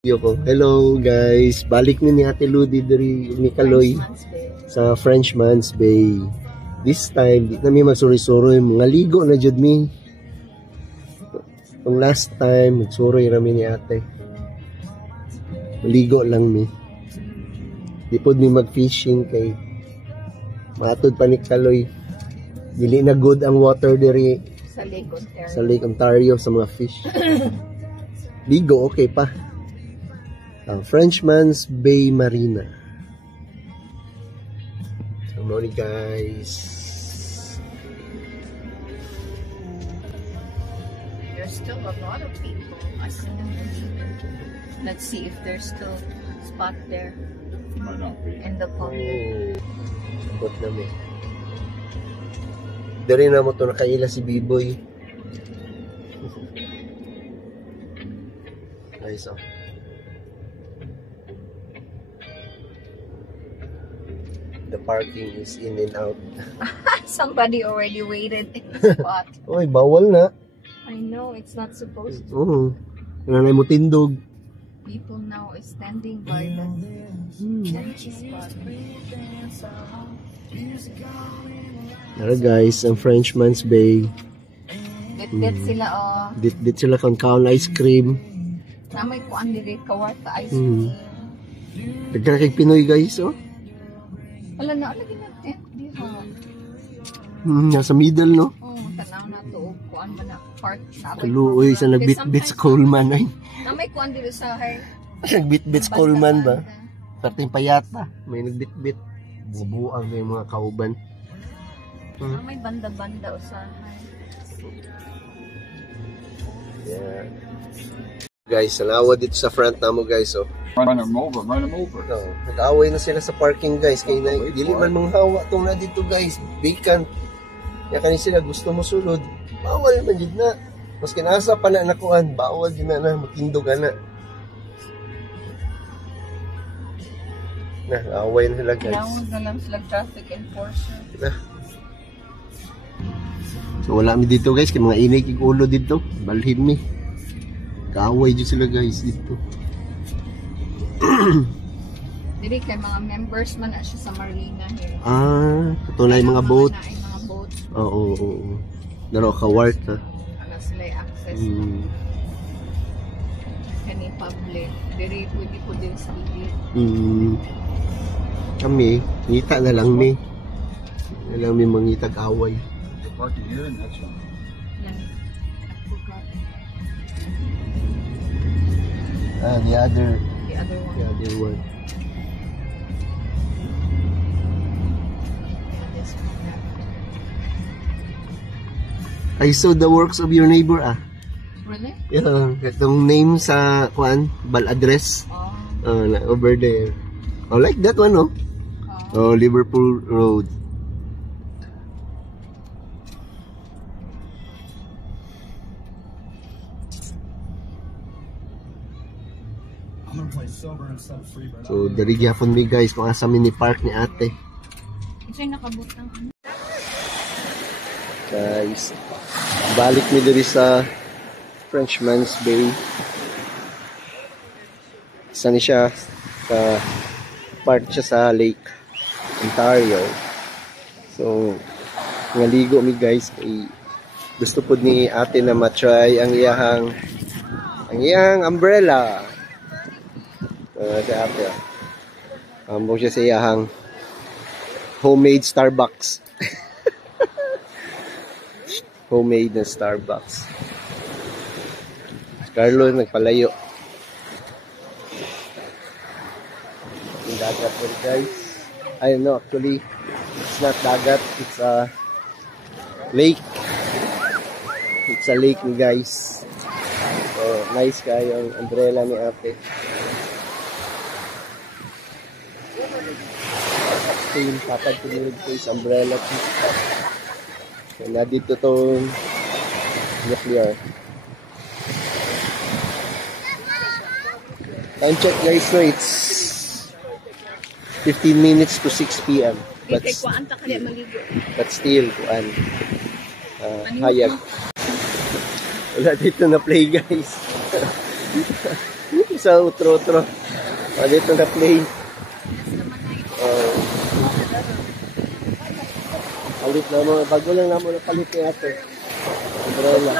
Ko. Hello guys, balik ni Ate Ludi diri ni Kaloy sa Frenchman's Bay. This time di na mi magsuroy-suroy, mga ligo na jud mi. Ang last time nagsuroy rami ni Ate. Maligo lang mi. Di pod mi mag-fishing kay matod pa ni Kaloy. Dili na good ang water diri sa Lake Ontario sa mga fish. Ligo okay pa. Frenchman's Bay Marina. Good morning guys. There's still a lot of people. Let's see if there's still a spot there in the public. Bot namin. Dari na mo ito nakaila si B-Boy. Ayos oh. The parking is in and out. Somebody already waited in the spot. Oy, bawal na. I know, it's not supposed to. Nanay mo tindog. People now is standing by the empty spot. Tara guys, ang Frenchman's Bay. Dit sila oh. Dit sila kaon ice cream. Namay ko ang dili kawarta ice cream. Daghan kay Pinoy guys oh. Wala na, lagi na tent diha. Nasa middle no? Oh, tanaw na to. Kuan ba na park sa akin. Kaluoy sa nagbit-bit sa Coleman ay. Namay kuan dito sa her. Nagbit-bit sa Coleman ba? Perting payat pa. May nagbit-bit. Bubuang na yung mga kauban. Namay banda-banda usahay. Yeah. Guys, salawa dito sa front namo guys oh. Run them over. No, nag-away na sila sa parking guys kay na dili man manghawa tong na dito guys, vacant. Ya kani sila gusto mo sulod. Bawal man jud na. Mas kinasa pa na nakuan, bawal jud na matindog ana. Away na sila guys. Nawag na lang sila traffic enforcer. So wala mi dito guys, kay mga inay kig ulo dito. Balhin mi. Kaaway jud sila guys dito. Dili kay mga members man na siya sa marina here. Katulay mga boat. Mga boats. Oo. Daro ka work ha. Ana sila access kani public. Dili pwede po din sa ilit. Kami, ngita na lang mi. Na lang mi mangitag away. Parking here and that's one. Yan. I forgot. The other one. This one. I saw the works of your neighbor Really? Yeah, itong name sa kuan, bal address. Over there. Oh, like that one, no? Oh, Liverpool Road. So, dari gyapon mi guys kung asa mi ni park ni Ate. Ito'y nakabutang Guys, balik mi diri sa Frenchman's Bay. Isa ni siya part siya sa Lake Ontario. So, ngaligo mi guys kay gusto pud ni Ate na ma-try ang iyang umbrella. Si Ate ambong siya sa iyang homemade Starbucks. Homemade na Starbucks. Carlo nagpalayo. Yung dagat po guys. I don't know, actually it's not dagat, it's a lake. It's a lake ni guys. So nice kayo ang umbrella ni Ate. Yung tatag pinilid ko is umbrella ko. So, na dito tong nuclear. Time check guys, no, it's 15 minutes to 6 p.m. But still, hayag. Wala dito na play guys. sa utro-utro. Dito na plane. Palit na mo. Bago lang na mo napalit ni ate. Umbrella.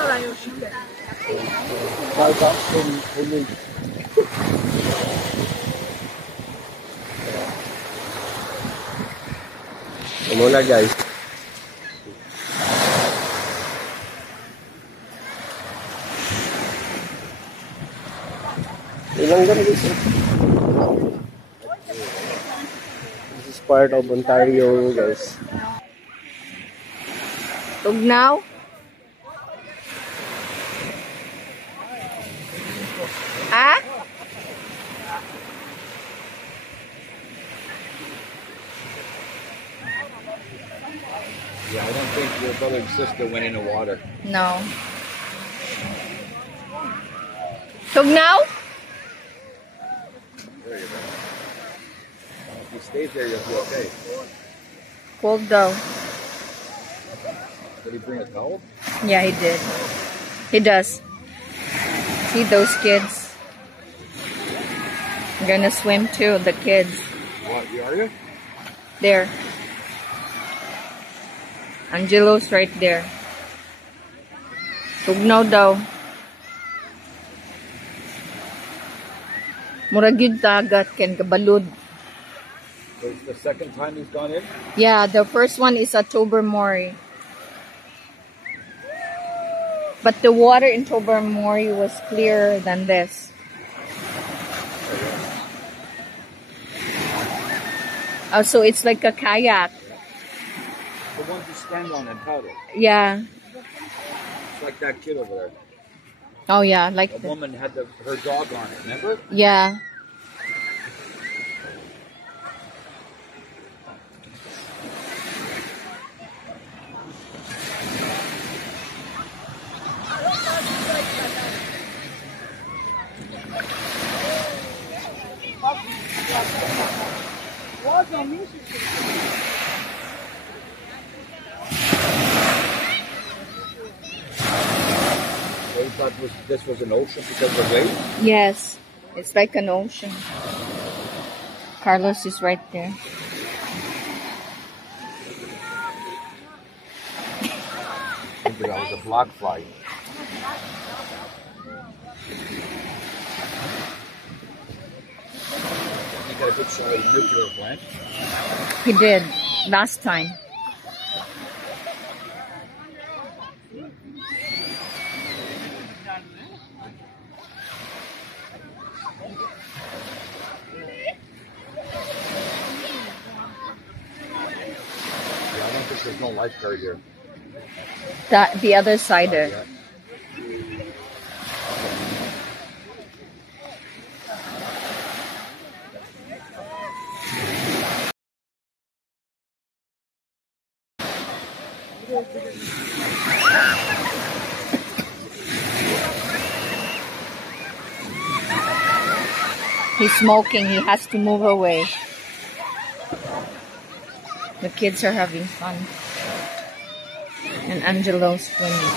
Starbucks homemade. Muna guys. Ilang ganito. This is part of Ontario guys. Tugnaw. Ah? Yeah, I don't think your brother and sister went in the water. No. Tugnaw? There you go. If you stay there, you'll be okay. Cold though. Did he bring a towel? Yeah, he did. He does. See those kids? I'm gonna swim too, the kids. What, are you? There. Angelo's right there. Tugnaw daw. Murag yun dagat ken kabalud. So it's the second time he's gone in? Yeah, the first one is at Tobermory. But the water in Tobermory was clearer than this. Oh, so it's like a kayak. The ones you stand on and paddle. Yeah. It's like that kid over there. Oh yeah, like The woman had her dog on it, remember? yeah. They thought this was an ocean because of the wave? Yes. It's like an ocean. Carlos is right there. Maybe that was a black fly. You got a good shot of nuclear plant. He did last time. Yeah, I don't think there's no lifeguard here. The other side there. Yeah. He's smoking. He has to move away. The kids are having fun. And Angelo's swimming.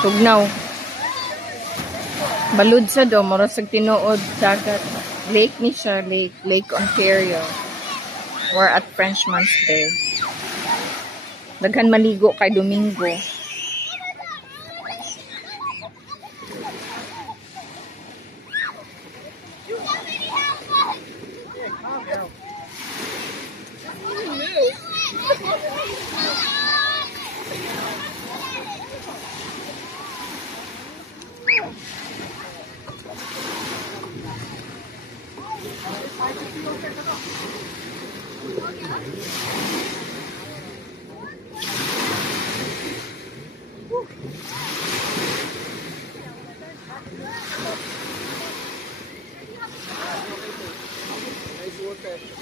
Tugnaw. Balud sa do. Morasag tinuod dagat. Lake ni siya. Lake Ontario. We're at Frenchman's Bay. Daghan maligo kay Domingo.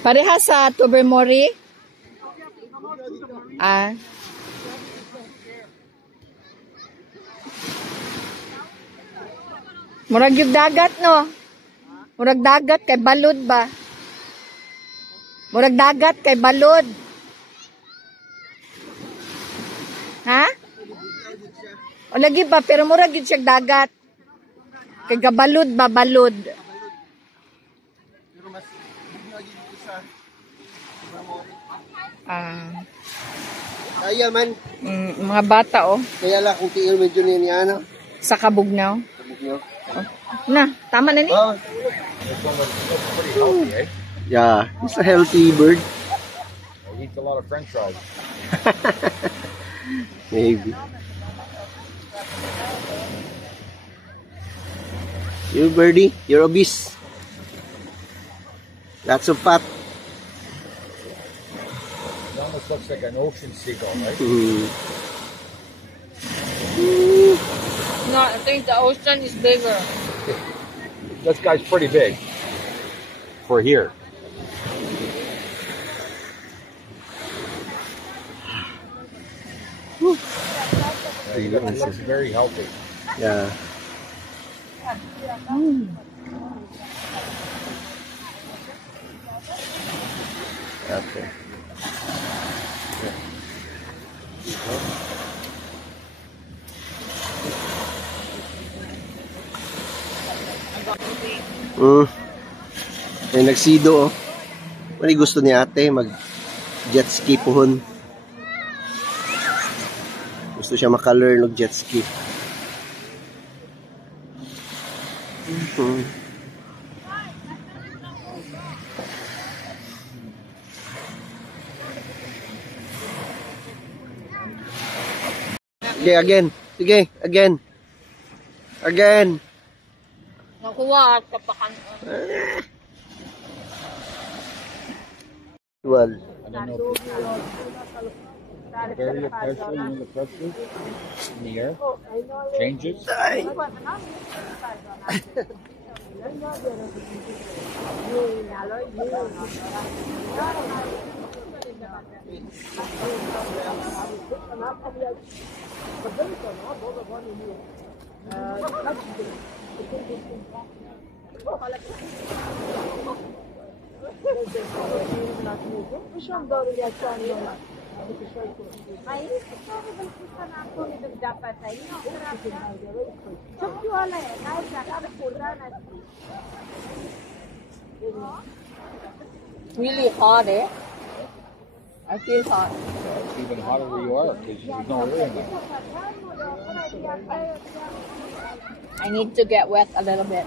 Pareha sa Tobermory? Ah. Murag yung dagat, no? Murag dagat kay balod ba? Murag dagat kay balod. Ha? O lagi ba? Pero murag yun siya dagat. Kay gabalod, babalod. Pero mas lagi dito sa Mamori. Kaya man. Mga bata, oh. Kaya lang kung tingin medyo niya ano. Sa kabugnaw. Kabugnaw. Oh. Na, tama na ni? Oh. Pretty healthy, eh? Yeah, it's a healthy bird. He eats a lot of French fries. Maybe. You birdie, you're obese. Lots of fat. It almost looks like an ocean seagull, right? No, I think the ocean is bigger. This guy's pretty big for here. He looks very healthy. Yeah. Okay. May nagsido, oh. Mali gusto ni ate mag jet ski pohon. Gusto siya maka-learn ng jet ski. Sige, again. Sige, again. Again. Nakuha at kapakan. Well. I don't know if the area pressure, you know, the pressure in the air changes. Really hot, eh? I feel hot. It's even hotter where you are because there's no air in there. I need to get wet a little bit.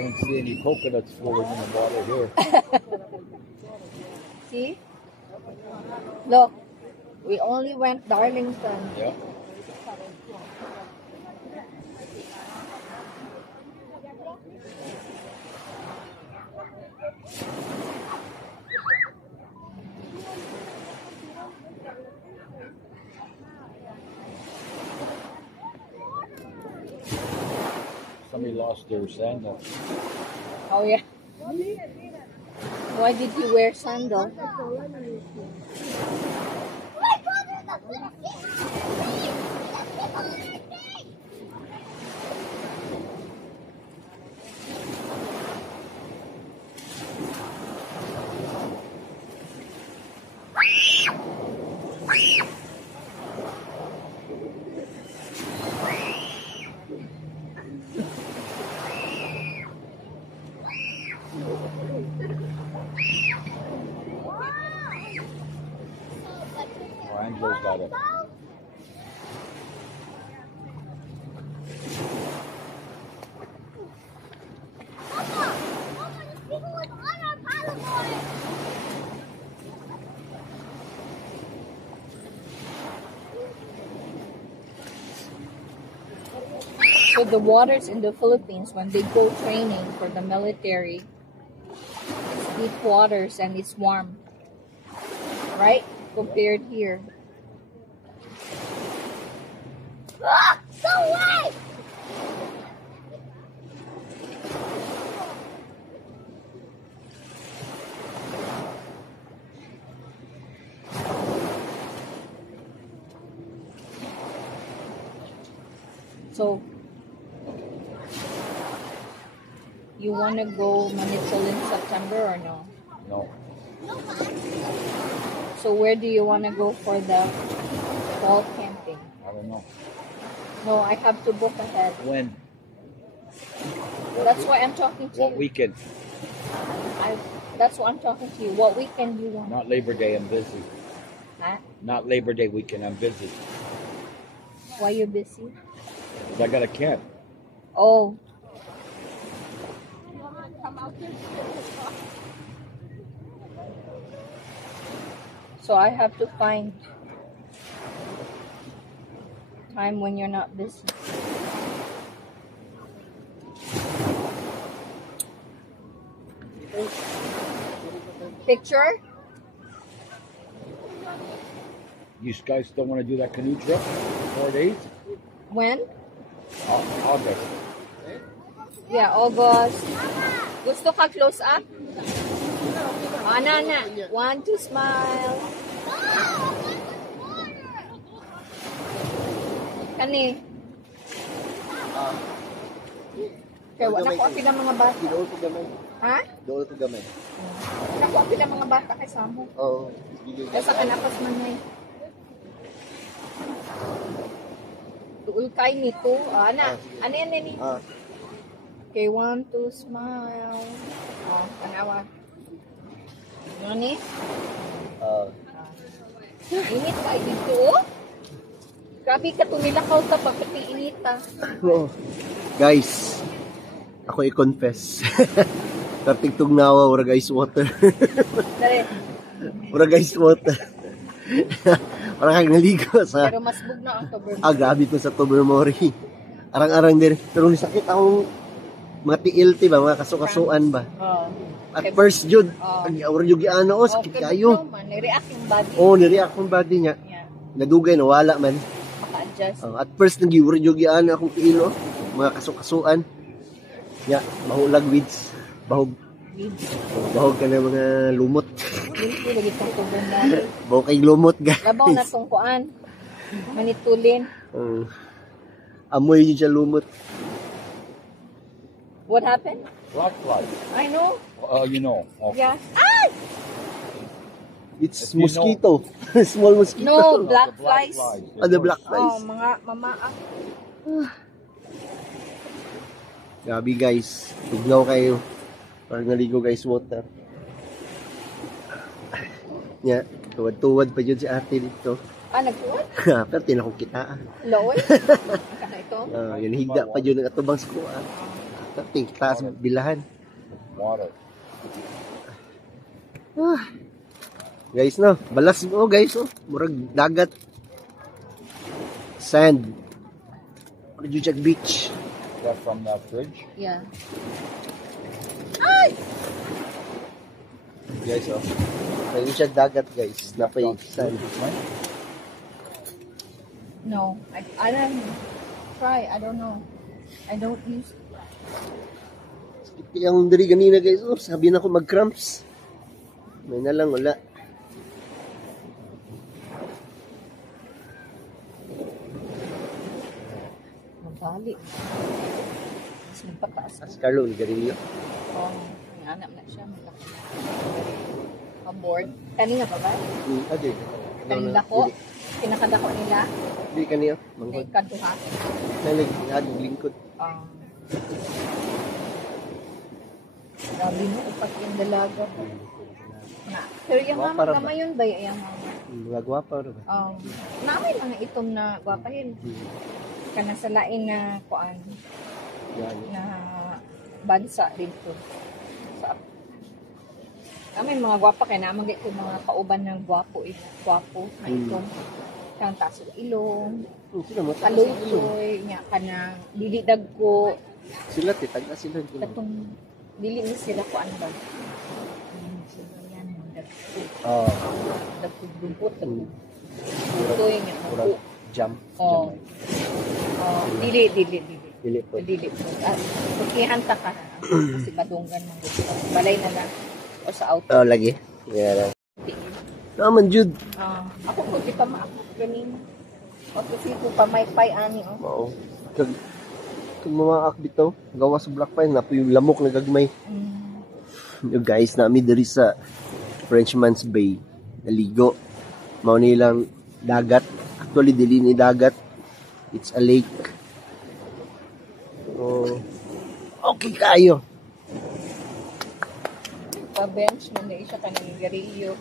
Don't see any coconuts floating in the water here. See? Look, we only went Darlington. Yeah. Somebody lost their sandals. Oh yeah. Why did you wear sandals? Oh, Angela's got it. So the waters in the Philippines, when they go training for the military, it's deep waters and it's warm, right? Compared here. Go away! So you want to go Manitoulin in September or no? No. So where do you want to go for the fall camping? I don't know. No, I have to book ahead. When? That's why I'm talking to What you. weekend? That's why I'm talking to you. What weekend do you want? Not Labor Day, I'm busy. Huh? Not Labor Day weekend, I'm busy. Why you busy? 'Cause I got a camp. Oh. So I have to find time when you're not busy. Picture? You guys still want to do that canoe trip? 4 days? When? August. Yeah, August. Gusto ka close up? Ana na. 1, 2, smile. Kani. Kaya wala ko apil ang mga bata. Doon ko gamay. Ha? Doon ko gamay. Wala ko apil ang mga bata kay Samo. Oo. Kaya sa kanapas man ngay. Tuul kay nito. Ana. Ano yan nini? Okay, 1, 2, smile. Oh, tanawa. Ano ni? Init ka dito. Grabe ka tumilakaw ta pagkati inita. Oo. Guys, ako i-confess. Kartigtog nawa, ura guys water. Dali. Ura guys water. Parang kang naligo sa... Pero mas bug na ang October. Grabe ko sa Tobermory. Arang-arang din. Pero nisakit akong mga TLT ba, mga kasukasuan ba. At first, Jud, ura yung ano, sakit kayo. Nireact yung body. Nireact yung body niya. Yeah. Nadugay, nawala man. Maka-adjust. At first, nag-ura yung akong kilo, mga kasukasuan. Mahulag weeds. Bahog ka na mga lumot. Hindi lagi itong tubong na. Bahog kay lumot, guys. Labaw na itong kuan. Manitulin. Amoy yun siya lumot. What happened? Black flies. I know. You know. Oh. Yeah. Ah! It's If you mosquito. Small mosquito. No, black The black flies. Oh, the black Oh, flies. mga mama. Gabi guys. Tugnaw kayo. Parang naligo guys water. Yeah. Tuwad-tuwad pa yun si ate dito. Ah, nagtuwad? Pero tinakong kita. Lool? Kana ito? Yun higa pa yun ng atubang sa kuha. Pero kita sa bilahan. Water. Guys no, balas mo guys oh. Murag dagat. Sand. Rujak Beach. Is that from that fridge? Yeah. Guys oh. Ayun siya dagat guys. Napay sand. No, I don't try. I don't know. I don't use. Yung diri ganina guys oh. Sabi na ko mag-cramps. May na lang wala. Magbalik. Mas magpataas. As Carlo, garilyo. Oh, may anak na siya. Malaki na. Aboard. Kanina pa ba? Adi. Kanila ko. Kinakadako nila. Di kaniya. May Manghod. kaduha. Nalag lingkod. Grabe mo, upat yung dalaga. Na. Pero yung Gwapa mama ra ba? naman yun ba? Yung mama. Mga gwapa ro ba? Namay mga itom na gwapahin. Kana sa lain na kuan Yan. na bansa dito. Sa kami mga gwapa kay naman gay ko mga kauban ng gwapo na itom. Kang taso ilong, Sila mo kalutoy, nya kanang dili dagko, Sila titaga sila. katong dili ni sila kuan ba. Sila yan dagko. Dagko dumpot dagko. Lutoy nya Murag jump. Oh. Dili. Dili po. Dili po. Pagkihan ta ka. Kasi badunggan mo. Balay na lang. O sa auto. Lagi. Yeah. Naman Jud. Ako ko di pa maakot ganina. O kasi ko pa may pay ani. Mao. Kag mga bitaw, gawa sa Black Pine na po yung lamok na gagmay. Yung guys nami diri sa Frenchman's Bay. Naligo. Mao nilang dagat. Actually dili ni dagat. It's a lake. So, okay kayo. Pa-bench man na siya kanang garilyo.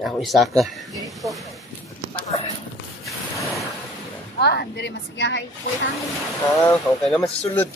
Ako isa ka. Diri ko. Pahangin. Diri masigahay ko hangin. Okay naman sa sulod.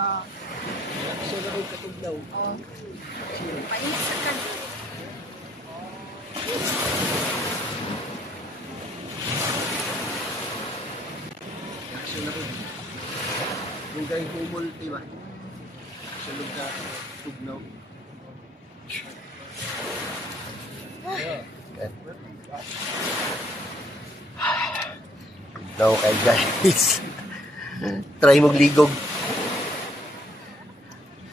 Ah. Action na rin katugnaw. Oh. Painis sa kan. Action na rin. Lugay humol, diba? Action ka tugnaw. Tugnaw kay guys. Try mong ligog.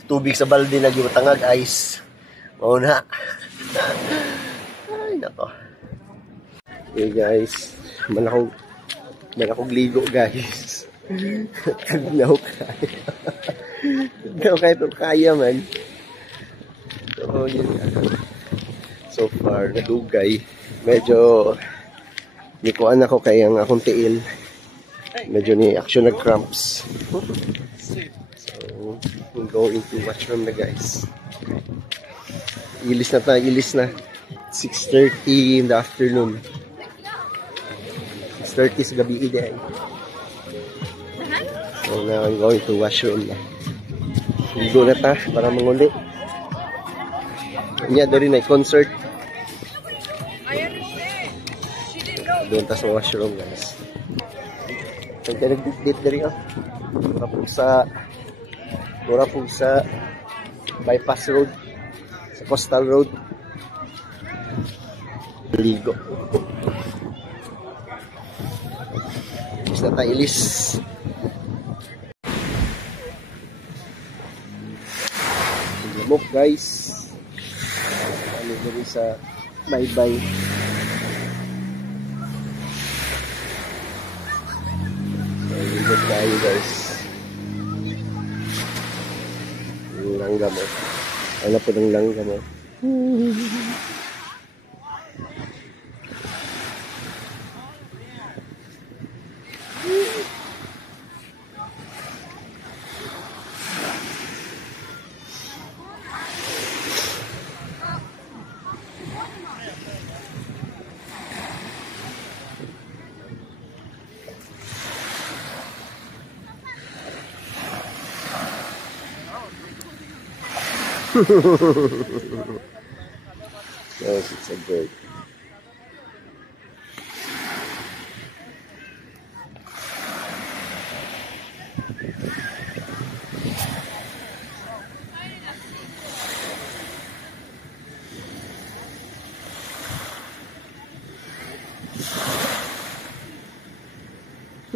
Tubig sa balde na giwatangag ice. Oo na. Ay nako. Okay guys, malakog ligo guys. Tugnaw kaya. Tugnaw kaya ito kaya man. So yun nga. So far nadugay. Medyo nikuan ako kaya ang akong tiil. Medyo ni action nag-cramps. So, we're going to washroom na guys. Ilis na. 6:30 in the afternoon. 6:30 sa gabi ide. So now I'm going to washroom na. Ligo na ta para manguli. Nya doon rin ay concert. Doon ta sa washroom guys. Nagdit dari oh. Mura po sa bypass road, sa coastal road. Ligo. Ilis na tayo, ilis. Lamok guys. Ano dari sa bye-bye. Good tayo guys. Yung langga mo. Ano po ng langga mo? Yes, it's a bird.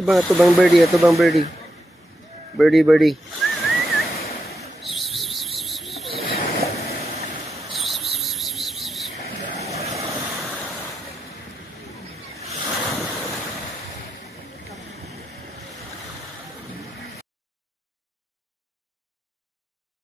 Ito bang birdie? Birdie.